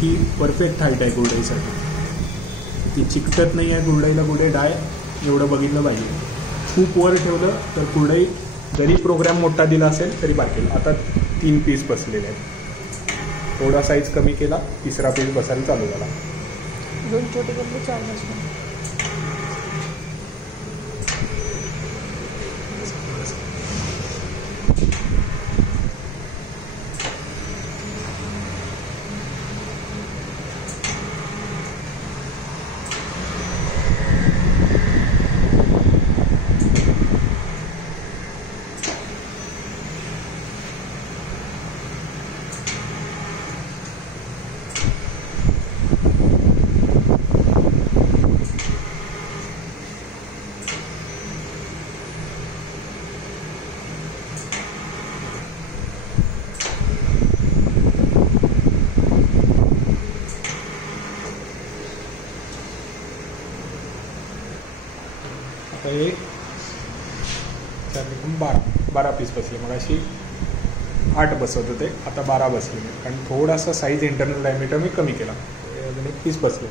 ही perfect height आहे गुरडाईसाठी. ती चिकटत नाही आहे कुरडईला कुठे डाय, एवढं बघितलं पाहिजे. खूप वर ठेवलं तर कुरडई जरी प्रोग्राम मोठा दिला असेल तरी बारकेल. आता 3 पीस बसलेले आहेत. थोडा साईज कमी केला, तिसरा पीस बसायला चालू झाला. 2 छोटे केले 4 बसले. आता हे 12 पीस बसले. मग अशी 8 बसवत होते, आता 12 बसले. कारण थोडासा साईज इंटरनल डायमीटर मी कमी केला, अजून 1 पीस बसले.